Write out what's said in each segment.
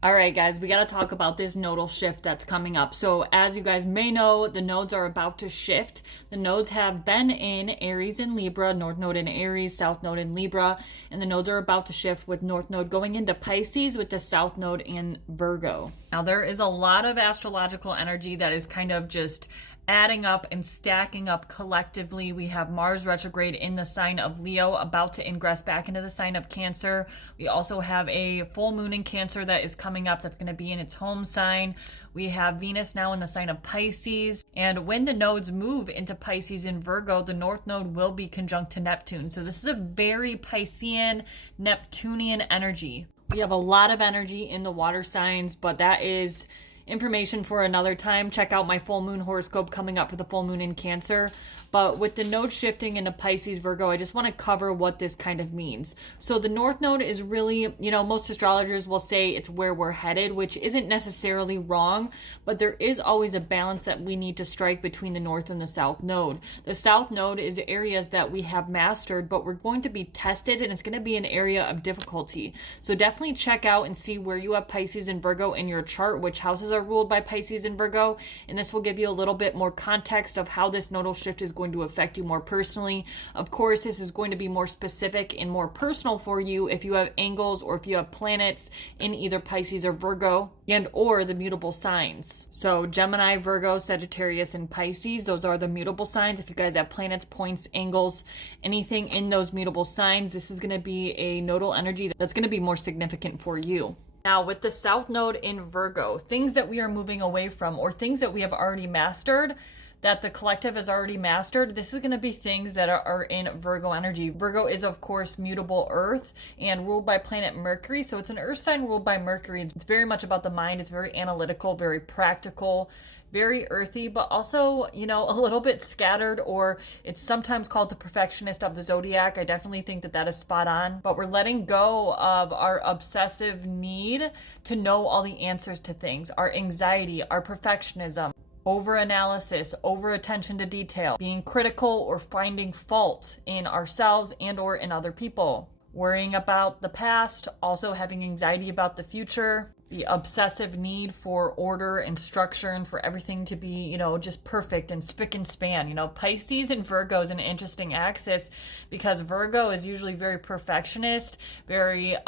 All right, guys, we got to talk about this nodal shift that's coming up. So, as you guys may know, the nodes are about to shift. The nodes have been in Aries and Libra, North Node in Aries, South Node in Libra, and the nodes are about to shift with North Node going into Pisces with the South Node in Virgo. Now, there is a lot of astrological energy that is kind of just adding up and stacking up collectively. We have Mars retrograde in the sign of Leo, about to ingress back into the sign of Cancer. We also have a full moon in Cancer that is coming up that's going to be in its home sign. We have Venus now in the sign of Pisces. And when the nodes move into Pisces and Virgo, the North Node will be conjunct to Neptune. So this is a very Piscean, Neptunian energy. We have a lot of energy in the water signs, but that is information for another time. Check out my full moon horoscope coming up for the full moon in Cancer. But with the node shifting into Pisces, Virgo, I just want to cover what this kind of means. So the North Node is really, most astrologers will say it's where we're headed, which isn't necessarily wrong, but there is always a balance that we need to strike between the North and the South Node. The South Node is areas that we have mastered, but we're going to be tested, and it's going to be an area of difficulty. So definitely check out and see where you have Pisces and Virgo in your chart, which houses are ruled by Pisces and Virgo, and this will give you a little bit more context of how this nodal shift is going to affect you more personally. Of course, this is going to be more specific and more personal for you if you have angles or if you have planets in either Pisces or Virgo and or the mutable signs. So Gemini, Virgo, Sagittarius, and Pisces, those are the mutable signs. If you guys have planets, points, angles, anything in those mutable signs, this is going to be a nodal energy that's going to be more significant for you. Now, with the South Node in Virgo, things that we are moving away from or things that we have already mastered, that the collective has already mastered, this is going to be things that are in Virgo energy. Virgo is, of course, mutable Earth and ruled by planet Mercury. So it's an Earth sign ruled by Mercury. It's very much about the mind. It's very analytical, very practical, very earthy, but also, a little bit scattered, or it's sometimes called the perfectionist of the zodiac. I definitely think that that is spot on, but we're letting go of our obsessive need to know all the answers to things, our anxiety, our perfectionism, over-analysis, over-attention to detail, being critical or finding fault in ourselves and or in other people, worrying about the past, also having anxiety about the future, the obsessive need for order and structure and for everything to be, just perfect and spick and span. Pisces and Virgo is an interesting axis because Virgo is usually very perfectionist, very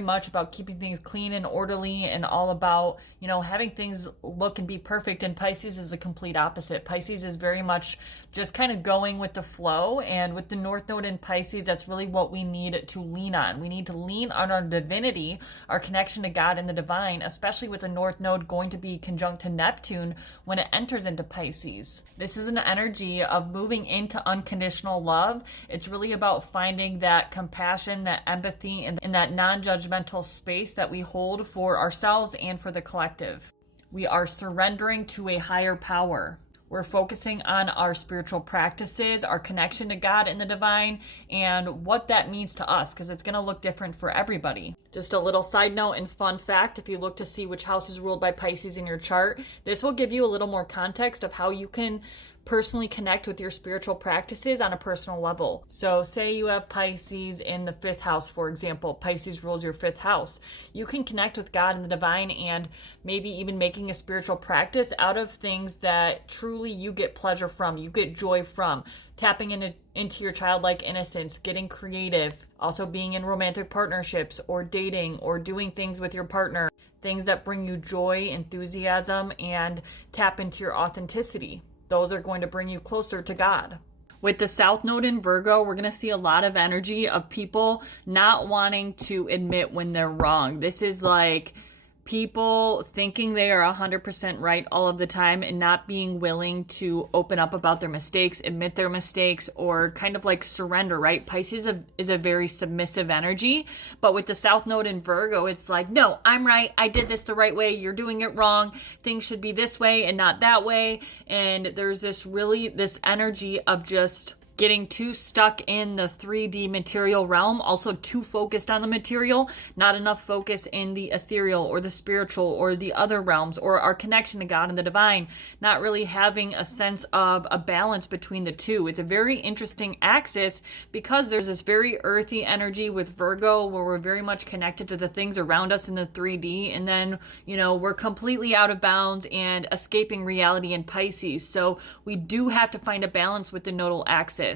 much about keeping things clean and orderly and all about, having things look and be perfect. And Pisces is the complete opposite. Pisces is very much just kind of going with the flow. And with the North Node in Pisces, that's really what we need to lean on. We need to lean on our divinity, our connection to God and the divine, especially with the North Node going to be conjunct to Neptune when it enters into Pisces. This is an energy of moving into unconditional love. It's really about finding that compassion, that empathy, and that non-judgmental space that we hold for ourselves and for the collective. We are surrendering to a higher power. We're focusing on our spiritual practices, our connection to God and the divine, and what that means to us, because it's going to look different for everybody. Just a little side note and fun fact, if you look to see which house is ruled by Pisces in your chart, this will give you a little more context of how you can personally connect with your spiritual practices on a personal level. So say you have Pisces in the 5th house, for example. Pisces rules your 5th house. You can connect with God and the divine and maybe even making a spiritual practice out of things that truly you get pleasure from, you get joy from, tapping into your childlike innocence, getting creative, also being in romantic partnerships or dating or doing things with your partner, things that bring you joy, enthusiasm, and tap into your authenticity. Those are going to bring you closer to God. With the South Node in Virgo, we're going to see a lot of energy of people not wanting to admit when they're wrong. This is like people thinking they are 100% right all of the time and not being willing to open up about their mistakes, admit their mistakes, or kind of like surrender, right? Pisces is a very submissive energy, but with the South Node in Virgo, it's like, no, I'm right. I did this the right way. You're doing it wrong. Things should be this way and not that way. And there's this energy of just getting too stuck in the 3D material realm, also too focused on the material, not enough focus in the ethereal or the spiritual or the other realms or our connection to God and the divine, not really having a sense of a balance between the two. It's a very interesting axis because there's this very earthy energy with Virgo where we're very much connected to the things around us in the 3D, and then, we're completely out of bounds and escaping reality in Pisces. So we do have to find a balance with the nodal axis.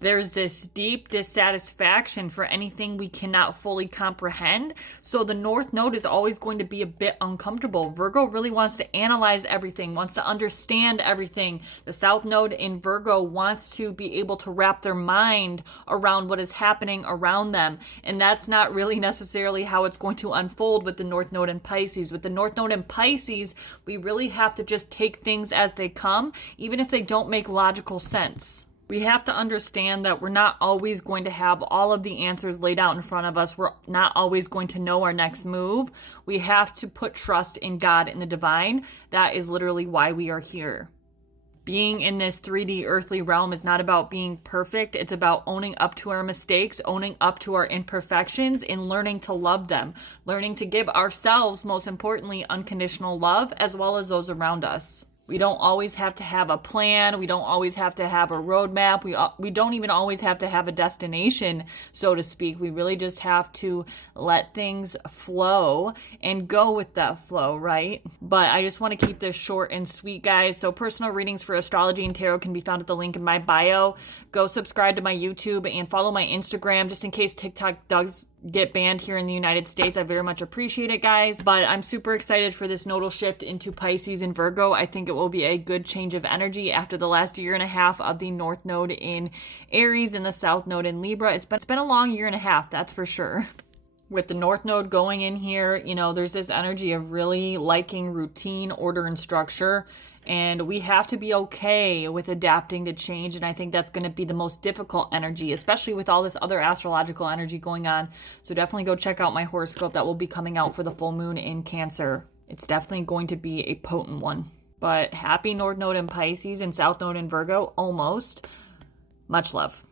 There's this deep dissatisfaction for anything we cannot fully comprehend. So the North Node is always going to be a bit uncomfortable. Virgo really wants to analyze everything, wants to understand everything. The South Node in Virgo wants to be able to wrap their mind around what is happening around them. And that's not really necessarily how it's going to unfold with the North Node in Pisces. With the North Node in Pisces, we really have to just take things as they come, even if they don't make logical sense. We have to understand that we're not always going to have all of the answers laid out in front of us. We're not always going to know our next move. We have to put trust in God and the divine. That is literally why we are here. Being in this 3D earthly realm is not about being perfect. It's about owning up to our mistakes, owning up to our imperfections, and learning to love them. Learning to give ourselves, most importantly, unconditional love, as well as those around us. We don't always have to have a plan. We don't always have to have a roadmap. We don't even always have to have a destination, so to speak. We really just have to let things flow and go with that flow, right? But I just want to keep this short and sweet, guys. So personal readings for astrology and tarot can be found at the link in my bio. Go subscribe to my YouTube and follow my Instagram just in case TikTok does get banned here in the United States. I very much appreciate it, guys. But I'm super excited for this nodal shift into Pisces and Virgo. I think it will be a good change of energy after the last year and a half of the North Node in Aries and the South Node in Libra. It's been a long year and a half, that's for sure. With the North Node going in here, there's this energy of really liking routine, order, and structure. And we have to be okay with adapting to change. And I think that's going to be the most difficult energy, especially with all this other astrological energy going on. So definitely go check out my horoscope that will be coming out for the full moon in Cancer. It's definitely going to be a potent one. But happy North Node in Pisces and South Node in Virgo, almost. Much love.